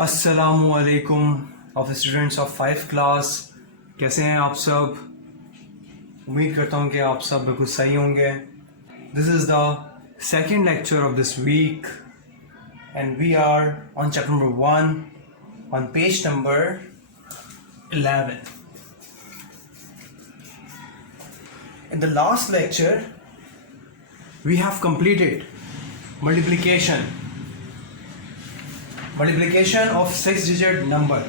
अस्सलामुअलैकुम of students of 5 class. कैसे हैं आप सब? उम्मीद करता हूँ कि आप सब बिल्कुल सही होंगे। This is the second lecture of this week and we are on chapter number 1 on page number 11. In the last lecture we have completed multiplication of 6-digit number,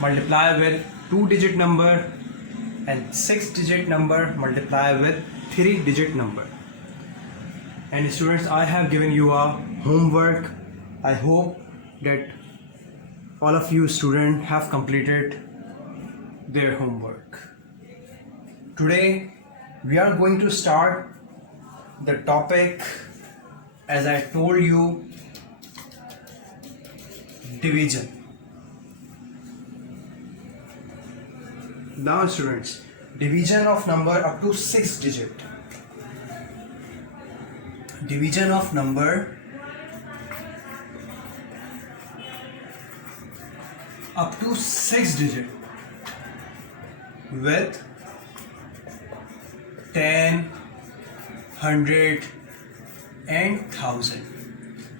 multiply with 2-digit number, and 6-digit number multiply with 3-digit number. And students, I have given you a homework. I hope that all of you students have completed their homework. Today we are going to start the topic, as I told you, division. Now students, division of number up to 6 digit. Division of number up to 6 digit with 10, 100 and 1000.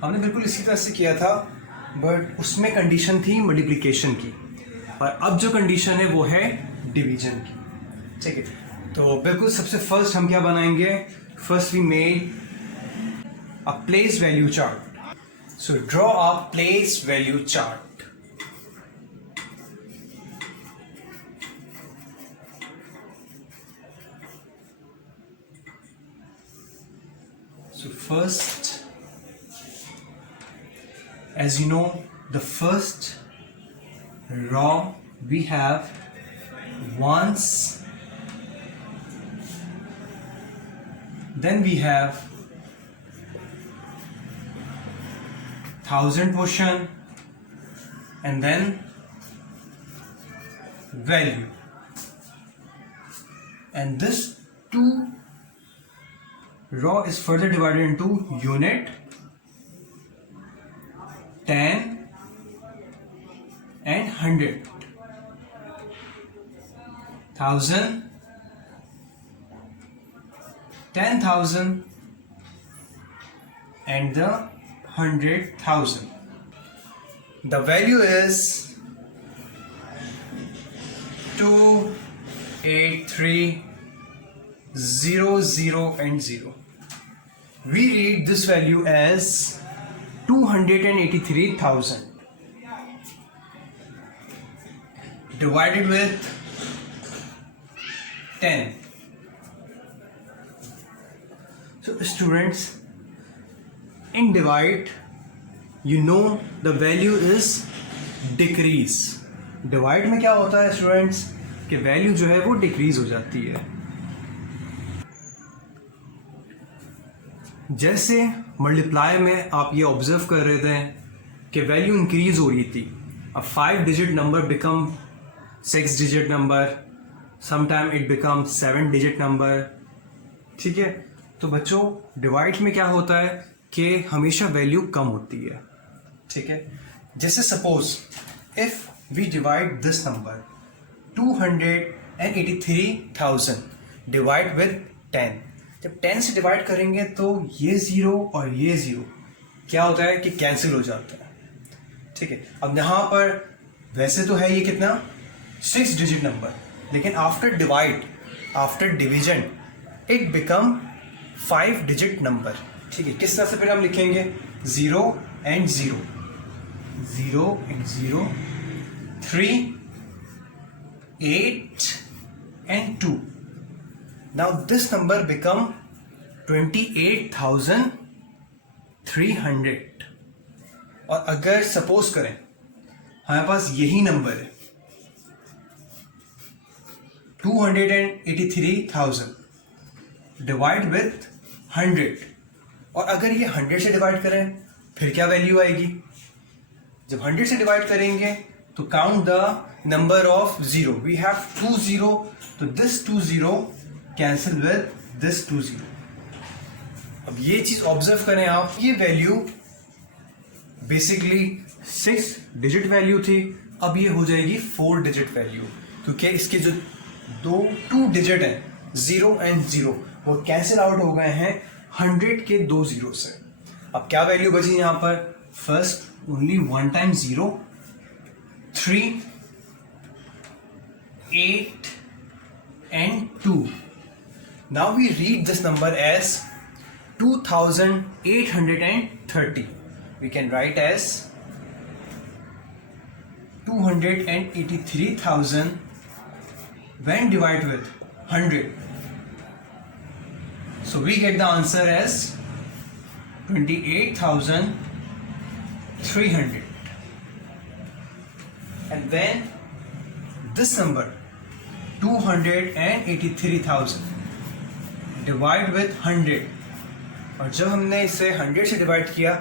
हमने बिल्कुल इसी तरह से किया था, but उसमें condition थी multiplication की, और अब जो कंडीशन है वो है डिवीजन की. ठीक है, तो बिल्कुल सबसे फर्स्ट हम क्या बनाएंगे? First we made a place value chart. So draw a place value chart. So first, as you know, the first row we have ones, then we have 1000 portion, and then value, and this two row is further divided into unit, 10 and 100, 1000, 10,000 and the 100,000. The value is 283 0 0 and 0. We read this value as 283,000 divided with 10. So students, in divide, you know the value is decrease. divide में क्या होता है students कि value जो है वो decrease हो जाती है. जैसे मल्टीप्लाई में आप ये ऑब्जर्व कर रहे थे कि वैल्यू इंक्रीज हो रही थी. अब 5 digit number become 6 digit number, sometime it become 7 digit number. ठीक है, तो बच्चों डिवाइड में क्या होता है कि हमेशा वैल्यू कम होती है. ठीक है, जैसे suppose if we divide this number 283,000 divide with 10. जब 10 से डिवाइड करेंगे तो ये 0 और ये 0 क्या होता है कि कैंसिल हो जाता है. ठीक है, अब यहाँ पर वैसे तो है ये कितना 6 डिजिट नंबर, लेकिन after divide, after division it become 5 digit number. ठीक है, किस तरह से फिर हम लिखेंगे? 0 and 0, 0 and 0, 3, 8 and 2. Now this number become 28,300. और अगर सपोज करें हमारे पास यही नंबर है 283,000 डिवाइड विथ 100, और अगर ये 100 से डिवाइड करें फिर क्या वैल्यू आएगी? जब 100 से डिवाइड करेंगे तो count the number of 0. We have 2 0, तो दिस 2 0 कैंसिल विद दिस 2 0. अब ये चीज ऑब्जर्व करें आप, ये वैल्यू बेसिकली 6 डिजिट वैल्यू थी, अब ये हो जाएगी 4 डिजिट वैल्यू, क्योंकि इसके जो 2 डिजिट हैं 0 एंड 0 वो कैंसिल आउट हो गए हैं 100 के 2 जीरो से। अब क्या वैल्यू बची यहाँ पर? First only 1 time 0, 3, 8 and 2. Now we read this number as 2830. We can write as 283,000 when divided with 100. So we get the answer as 28,300. And then this number 283,000 divide with 100, और जब हमने इसे 100 से डिवाइड किया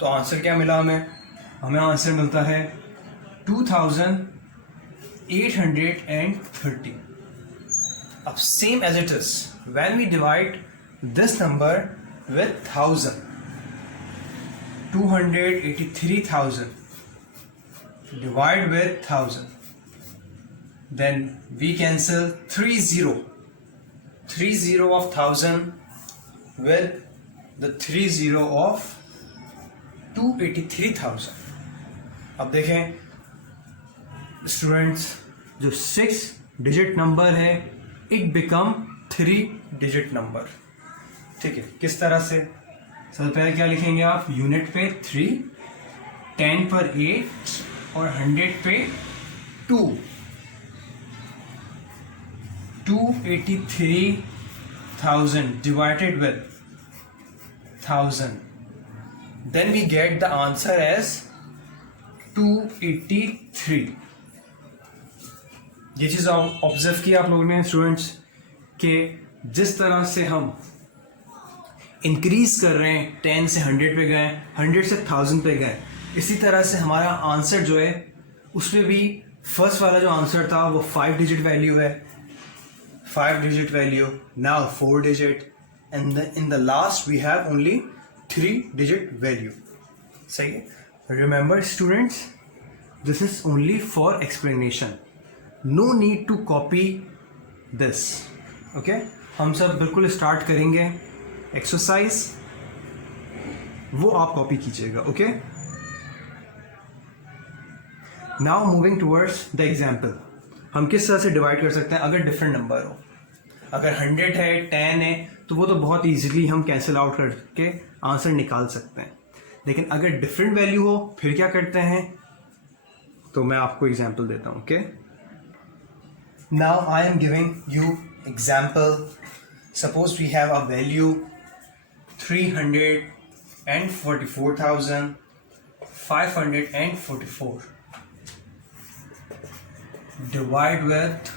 तो आंसर क्या मिला हमें? हमें आंसर मिलता है 2830. अब same as it is when we divide this number with 1000, 283,000 divide with 1000, then we cancel 30 of 1000 with the 30 of 283,000. अब देखें स्टूडेंट्स, जो 6 डिजिट नंबर है इट बिकम 3 डिजिट नंबर। ठीक है, किस तरह से? सबसे पहले क्या लिखेंगे आप? यूनिट पे 3, 10 पर 8 और 100 पे 2, 283,000 divided with 1000. Then we get the answer as 283. ये चीज़ ऑब्जर्व की आप लोगों ने स्टूडेंट्स कि जिस तरह से हम इंक्रीज कर रहे हैं 10 से 100 पे गए, 100 से 1000 पे गए, इसी तरह से हमारा आंसर जो है उसमें भी फर्स्ट वाला जो आंसर था वो 5 डिजिट वैल्यू है, 5 digit value, now 4 digit, and in the last we have only 3 digit value. सही है? Remember students, this is only for explanation. No need to copy this. Okay? हम सब बिल्कुल स्टार्ट करेंगे एक्सरसाइज, वो आप कॉपी कीजिएगा। Okay, now moving towards the example. हम किस तरह से डिवाइड कर सकते हैं अगर डिफरेंट नंबर हो? अगर 100 है, 10 है, तो वो तो बहुत इजीली हम कैंसिल आउट करके आंसर निकाल सकते हैं। लेकिन अगर डिफरेंट वैल्यू हो फिर क्या करते हैं? तो मैं आपको एग्जांपल देता हूँ। Okay, now I am giving you example. Suppose we have a value 344,544 divide with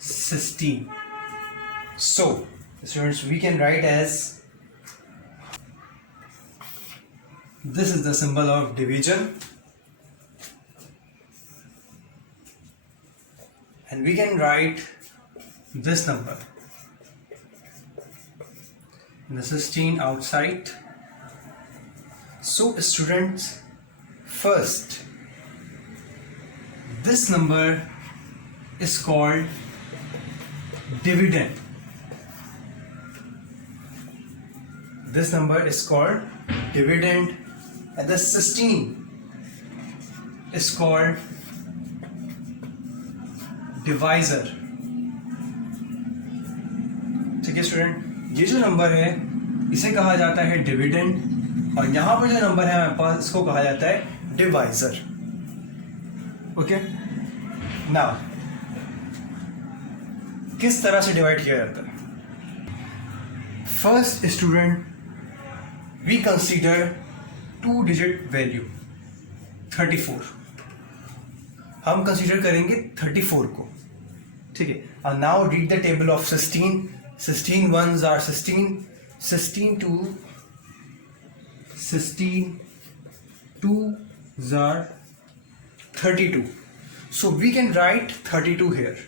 16. So students, we can write as, this is the symbol of division, and we can write this number, the 16 outside. So students, first this number is called dividend. This number is called dividend, and the 16 is called divisor. ठीक है student, ये जो number है इसे कहा जाता है dividend, और यहाँ पर जो नंबर है हमारे पास इसको कहा जाता है डिवाइजर। ओके, नाउ किस तरह से डिवाइड किया जाता है? First student, we consider 2 digit value 34। हम कंसीडर करेंगे 34 को। ठीक है, और now read the table of 16। 16 ones are 16, 16 twos are 32. So we can write 32 here.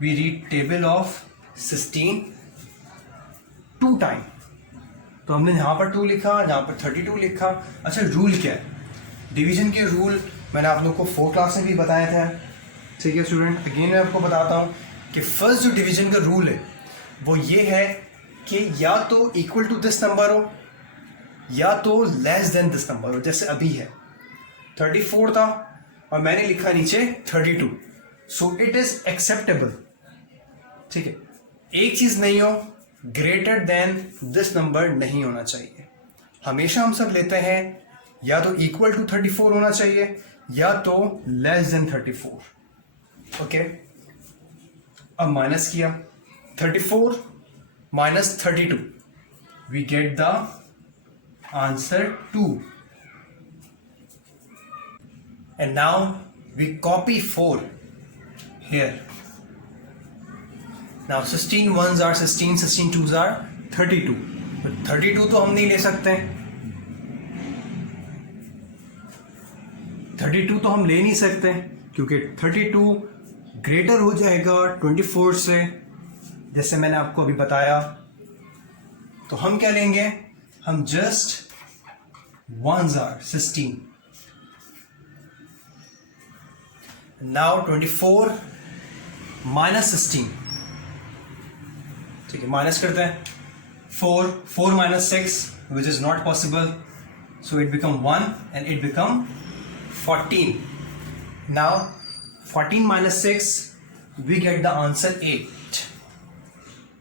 We read table of 16 2 times. तो हमने यहाँ पर 2 लिखा, यहाँ पर 32 लिखा। अच्छा, रूल क्या है? डिवीजन के रूल मैंने आप लोग को 4 क्लास में भी बताया था। ठीक है स्टूडेंट, अगेन मैं आपको बताता हूँ कि फर्स्ट जो डिवीजन का रूल है वो ये है कि या तो इक्वल टू दिस नंबर हो या तो लेस देन दिस नंबर हो। जैसे अभी है 34 था और मैंने लिखा नीचे 32, सो इट इज एक्सेप्टेबल। ठीक है, एक चीज नहीं हो, ग्रेटर देन दिस नंबर नहीं होना चाहिए। हमेशा हम सब लेते हैं या तो इक्वल टू 34 होना चाहिए या तो लेस देन 34। ओके, अब माइनस किया, 34 minus 32, we get the answer 2, and now we copy 4 here. Now 16 ones are 16, 16 twos are 32. तो 32 तो हम नहीं ले सकते, 32 तो हम ले नहीं सकते क्योंकि 32 ग्रेटर हो जाएगा 24 से, जैसे मैंने आपको अभी बताया। तो हम क्या लेंगे, हम just ones are 16. Now 24 minus 16. ठीक है, माइनस करते हैं, 4 minus 6 which is not possible, so it become 1 and it become 14. Now 14 minus 6 we get the answer 8.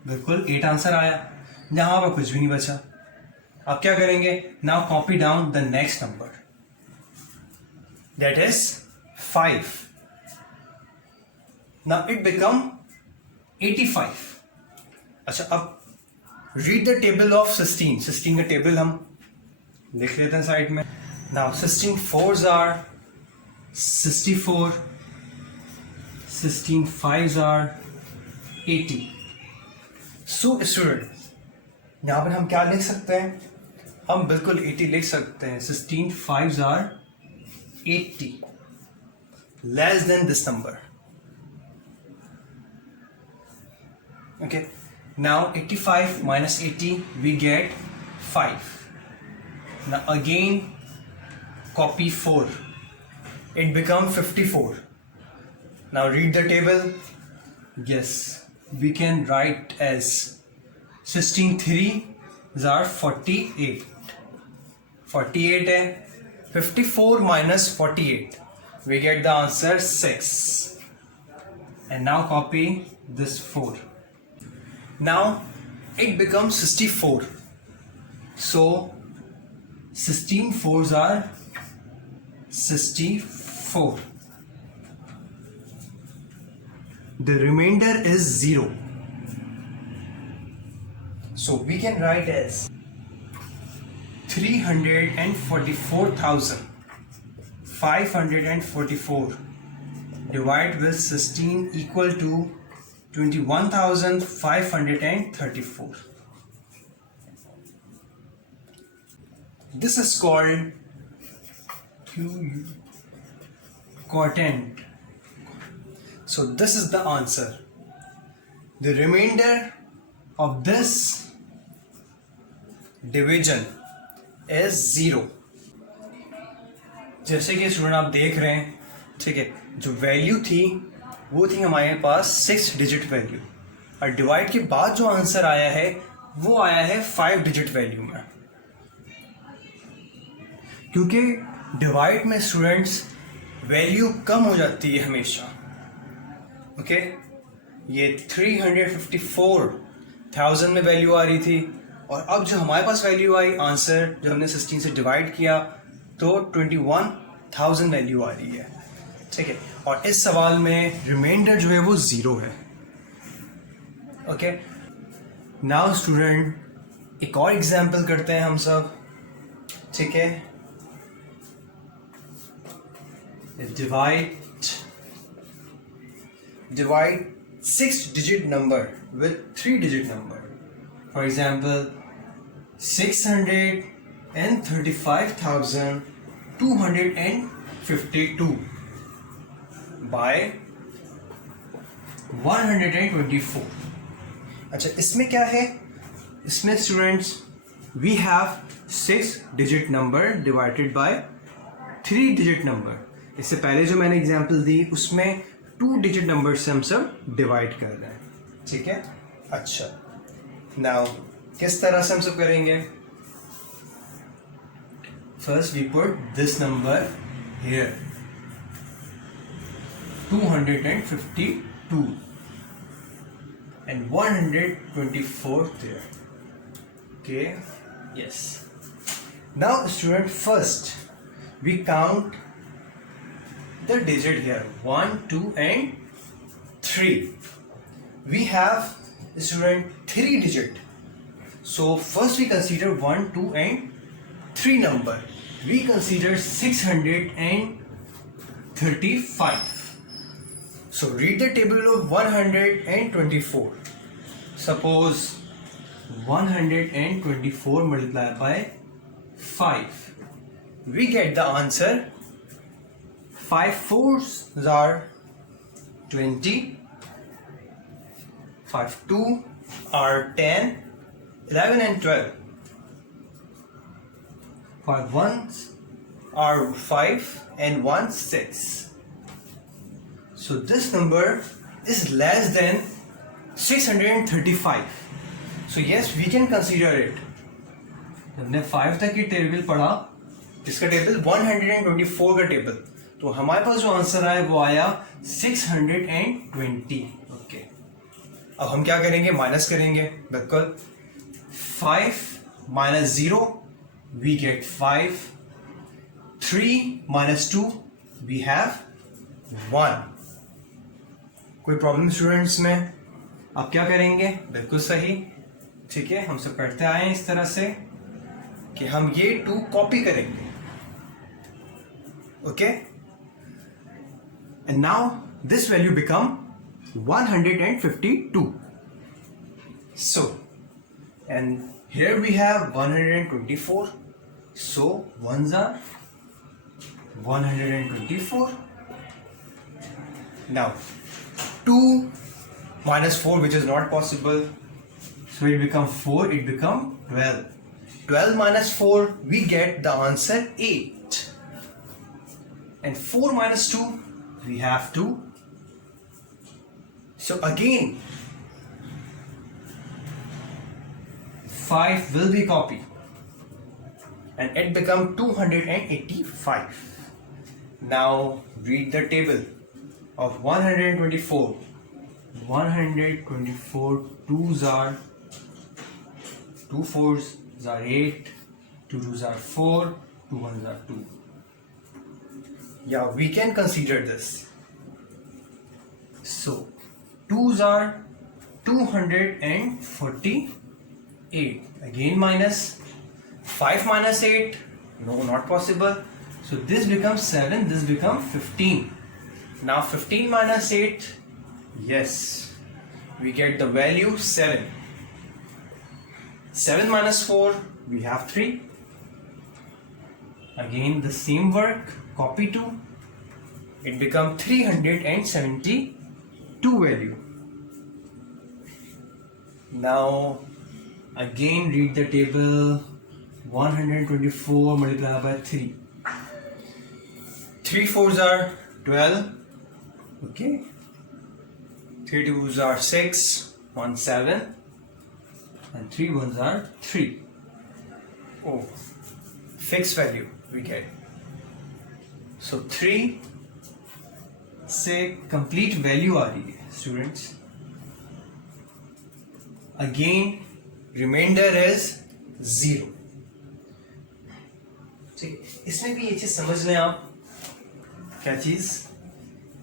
बिल्कुल 8 आंसर आया, यहाँ पर कुछ भी नहीं बचा। अब क्या करेंगे, now copy down the next number, that is 5. Now it become 85. अच्छा, अब read the table of 16. 16 का टेबल हम लिख लेते हैं साइड में। Now 16 4s are 64, 16 5s are 80. So student, यहाँ पर हम क्या लिख सकते हैं, हम बिल्कुल 80 लिख सकते हैं। 16 5s are 80, less than this number. Okay, now 85 minus 80 we get 5. Now again copy 4, it becomes 54. Now read the table. Yes, we can write as 16 3s are 48. 48 है, 54 minus 48 we get the answer 6. And now copy this 4. Now it becomes 64. So 16 4s are 64. The remainder is 0. So we can write as 344,544 divide with 16 equal to 21,534. This is called quotient. So this is the answer. The remainder of this division is 0. जैसे कि student आप देख रहे हैं, ठीक है, जो value थी वो थी हमारे पास 6 डिजिट वैल्यू, और डिवाइड के बाद जो आंसर आया है वो आया है 5 डिजिट वैल्यू में। क्योंकि डिवाइड में स्टूडेंट्स वैल्यू कम हो जाती है हमेशा। ओके, ये 354,000 में वैल्यू आ रही थी, और अब जो हमारे पास वैल्यू आई आंसर, जब हमने 16 से डिवाइड किया तो 21,000 वैल्यू आ रही है। ठीक है, और इस सवाल में रिमाइंडर जो है वो 0 है। ओके, नाउ स्टूडेंट एक और एग्जाम्पल करते हैं हम सब। ठीक है, divide 6 digit number with 3 digit number. For example, 635,252 by 124. अच्छा, इसमें क्या है, इसमें students we have 6 digit number divided by 3 digit number. इससे पहले जो मैंने एग्जांपल दी उसमें 2 डिजिट नंबर से हम सब डिवाइड कर रहे हैं, ठीक है. अच्छा, नाउ किस तरह से हम सब करेंगे? First we put this number here 252 and 124 there. Okay, yes. Now student, first we count the digit here 1, 2 and 3. We have student 3 digit, so first we consider 1, 2 and 3 number. We consider 635. So read the table of 124. Suppose 124 multiplied by 5. We get the answer 5 4s are 20, 5 2 are 10, 11 and 12. 5 1s are 5 and 1 6. So this number is less than 635. So yes, we can consider it. हमने 5 तक की table पढ़ा, इसका table 124 का table, तो हमारे पास जो answer आया वो आया 620. ओके, अब हम क्या करेंगे? माइनस करेंगे. बिल्कुल. 5 minus 0 we get 5. 3 minus 2 we have 1. कोई प्रॉब्लम स्टूडेंट्स में? आप क्या करेंगे? बिल्कुल सही, ठीक है. हम सब करते आए हैं इस तरह से कि हम ये 2 कॉपी करेंगे. Okay, and now this value become 152. So and here we have 124. So ones are 124. Now 2 minus 4, which is not possible, so it become 4, it become 12. 12 minus 4 we get the answer 8, and 4 minus 2 we have 2. So again 5 will be copied and it become 285. Now read the table of 124. 124 2s are 2 4s are 8, 2 2s are 4, 2 1s are 2. Yeah, we can consider this. So 2s are 248. Again minus 5 minus 8, no, not possible. So this becomes 7, this becomes 15. Now 15 minus 8, yes, we get the value 7. 7 minus 4, we have 3. Again the same work, copy 2. It becomes 372 value. Now again read the table. 124 multiplied by 3. 3 4s are 12. Okay. 3 2s are 6, 1 7, and 3 1s are 3. Oh, fixed value we get. So 3 से complete value आ रही है students. Again remainder is 0. ठीक है, इसमें भी ये चीज समझ लें आप. क्या चीज?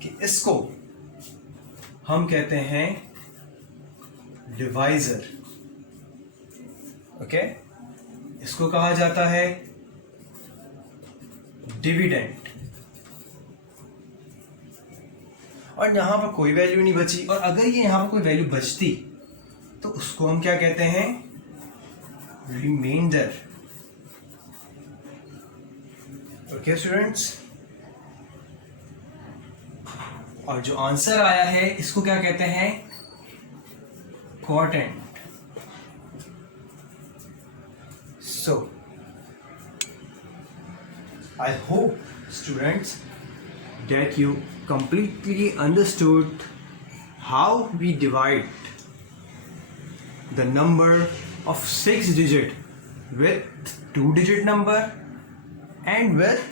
कि इसको हम कहते हैं डिवाइजर. ओके, इसको कहा जाता है डिविडेंड. और यहां पर कोई वैल्यू नहीं बची, और अगर ये यहां पर कोई वैल्यू बचती तो उसको हम क्या कहते हैं? रिमाइंडर. ओके स्टूडेंट्स, और जो आंसर आया है इसको क्या कहते हैं? क्वोटेंट. So I hope, students, that you completely understood how we divide the number of 6 digit with 2 digit number and with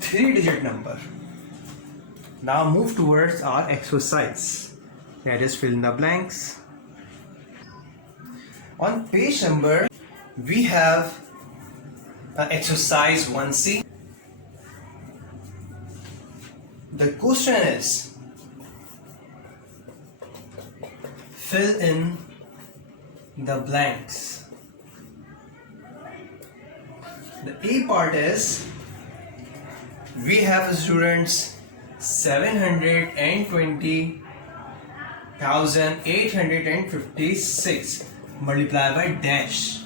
3 digit number. Now move towards our exercise, that is fill in the blanks. On page number we have exercise 1C. The question is, fill in the blanks. The A part is, we have students 720,856 multiplied by dash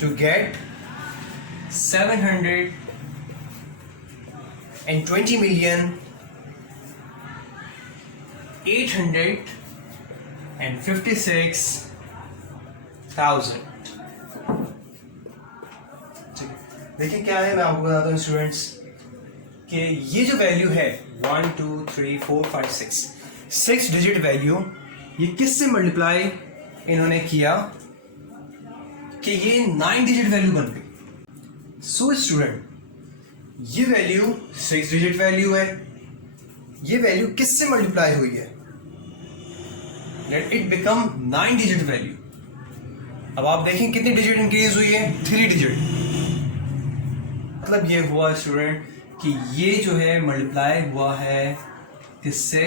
to get 720,856,000. देखिए क्या है, मैं आपको बताता हूँ students कि ये जो वैल्यू है 1 2 3 4 5 6 डिजिट वैल्यू, ये किससे मल्टीप्लाई इन्होंने किया कि ये 9 डिजिट वैल्यू बन गई. सो स्टूडेंट, ये वैल्यू 6 डिजिट वैल्यू है, ये वैल्यू किससे मल्टीप्लाई हुई है, let it become 9 digit value. अब आप देखें कितनी डिजिट इंक्रीज हुई है, 3 डिजिट. मतलब ये हुआ स्टूडेंट कि ये जो है मल्टीप्लाई हुआ है किससे,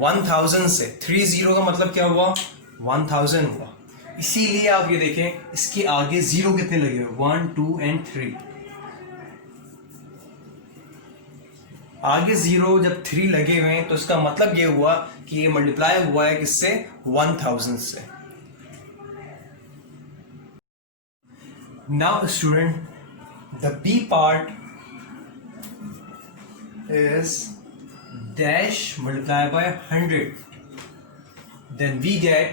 1000 से. 30 का मतलब क्या हुआ, 1000 हुआ. इसीलिए आप ये देखें इसके आगे जीरो कितने लगे हुए, 1 2 एंड 3. आगे जीरो जब 3 लगे हुए हैं तो इसका मतलब ये हुआ कि ये मल्टीप्लाई हुआ है किससे, 1000 से. Now student, the B part is dash multiplied by 100. Then we get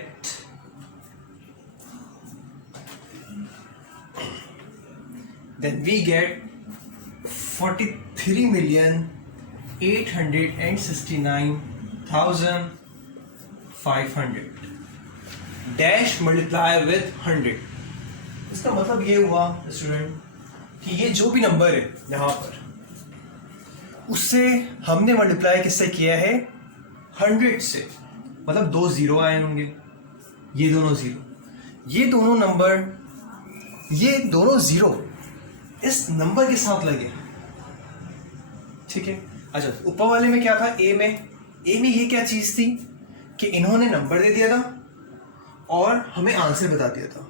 43,869,500. Dash multiplied with 100. इसका मतलब ये हुआ स्टूडेंट कि ये जो भी नंबर है यहाँ पर, उससे हमने मल्टीप्लाई किससे किया है, 100 से. मतलब 2 जीरो आए होंगे, ये दोनों जीरो, ये दोनों नंबर, ये दोनों जीरो इस नंबर के साथ लगे. ठीक है. अच्छा, ऊपर वाले में क्या था, ए में ये क्या चीज थी कि इन्होंने नंबर दे दिया था और हमें आंसर बता दिया था.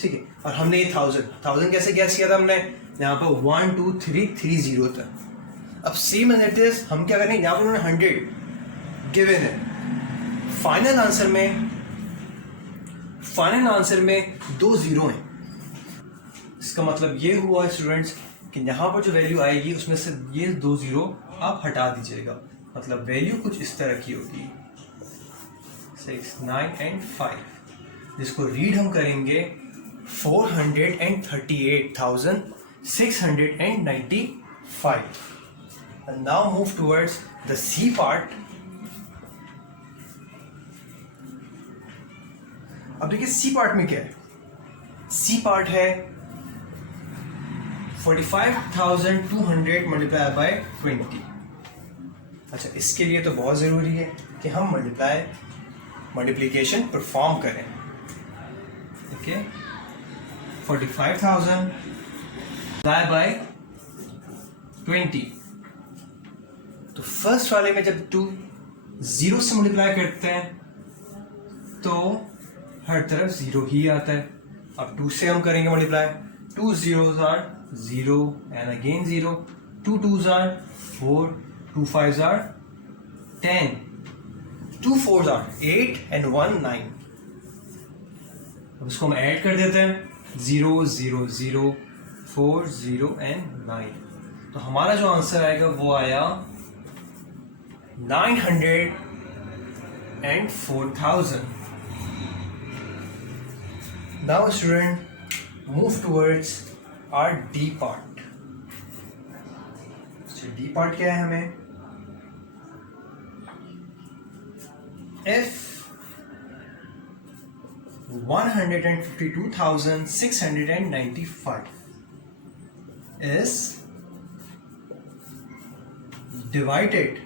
ठीक है. और हमने ये 1000 कैसे गैस किया था, हमने यहाँ पर 1 2 3 3 0 था. अब सेम एज इट इज हम क्या करेंगे, यहाँ पर उन्होंने 100 गिवन है. फाइनल आंसर में 2 जीरो हैं. इसका मतलब ये हुआ स्टूडेंट्स कि यहाँ पर जो वैल्यू आएगी उसमें से ये 2 जीरो आप हटा दीजिएगा. मतलब वैल्यू कुछ इस तरह की होगी, 6 9 एंड 5, जिसको रीड हम करेंगे 438,695. And now move towards the C part. अब देखिए C part में क्या है. C part है 45,200 मल्टीप्लाई बाय 20. अच्छा, इसके लिए तो बहुत ज़रूरी है कि हम मल्टीप्लिकेशन परफॉर्म करें. Okay, 45,000 by 20. तो फर्स्ट वाले में जब 2 जीरो से मल्टीप्लाई करते हैं तो हर तरफ जीरो ही आता है. अब 2 से हम करेंगे multiply, 2 zeros are 0 and again 0, 2 2s are 4, 2 5s are 10, 2 4s are 8 and 1 9. अब इसको हम ऐड कर देते हैं, 0 0 0 4 0 and 9. तो हमारा जो आंसर आएगा वो आया 904,000. Now student, move towards our D part. So D part क्या है हमें? If 152,695 is divided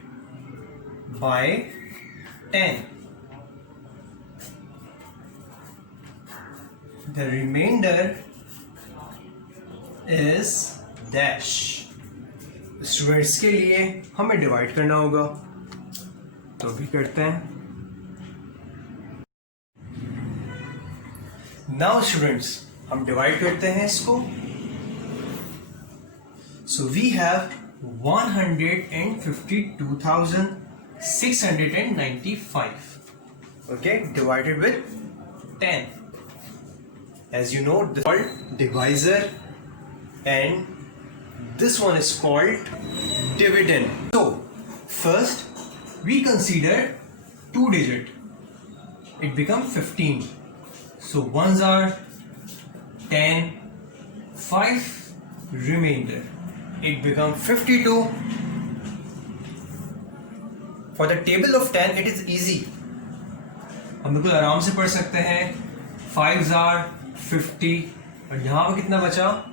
by 10, the remainder is dash. Students के लिए हमें डिवाइड करना होगा, तो भी करते हैं. नाउ स्टूडेंट्स, हम डिवाइड करते हैं इसको. So we have 152,695, okay, divided with 10. As you know, this is called divisor and this one is called dividend. So first we consider 2 digit, it becomes 15. So ones are 10, 5 remainder, it becomes 52. For the table of 10 it is easy, हम बिल्कुल आराम से पढ़ सकते हैं. 5s are 50 और यहाँ पर कितना बचा?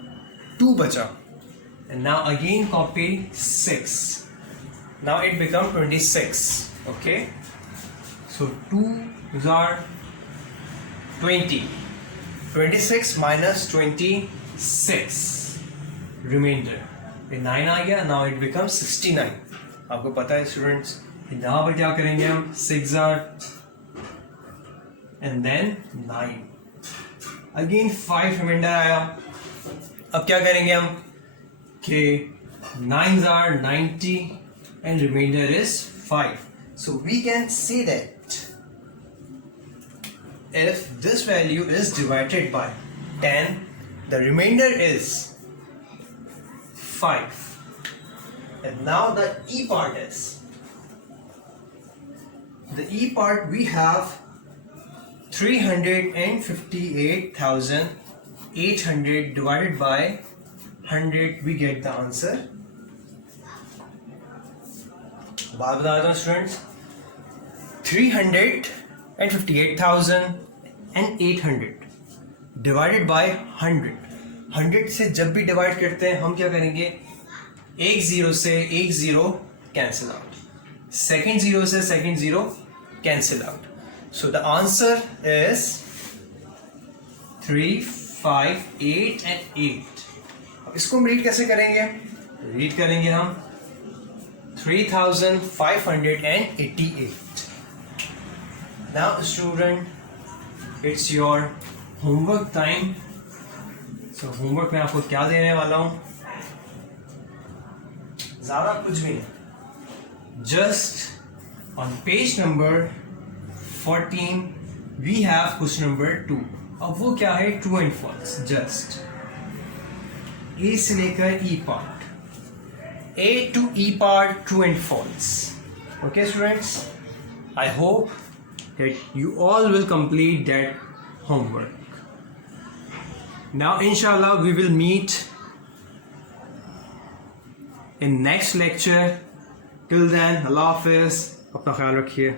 2 बचा. And now again copy 6. Now it becomes 26. Okay. So 2s are 20. 26 minus 26. Remainder. ये 9 आ गया. Now it becomes 69. आपको पता है स्टूडेंट्स, यहाँ पर क्या करेंगे हम? 6 are and then 9. Again 5 remainder आया. अब क्या करेंगे हम? कि 9s are 90 and remainder is 5. So we can say that if this value is divided by 10, the remainder is 5. And now the E part is, the E part we have 358,800 divided by 100, we get the answer. बात बता देता हूँ students, 358,800 divided by 100. 100 से जब भी divide करते हैं हम क्या करेंगे? एक जीरो से एक zero cancel out, second zero से second zero cancel out. So the answer is 3, 5, 8 and 8. इसको हम रीड कैसे करेंगे? रीड करेंगे हम 3,588. Now student, it's your homework time. So homework में आपको क्या देने वाला हूँ? ज़्यादा कुछ भी नहीं. Just on page number 14 we have question number 2. अब वो क्या है? True and false. Just A से लेकर E part, A to E part, true and false. Okay students, I hope that you all will complete that homework. Now inshallah we will meet in next lecture. Till then, Allah Hafiz, अपना ख्याल रखिए.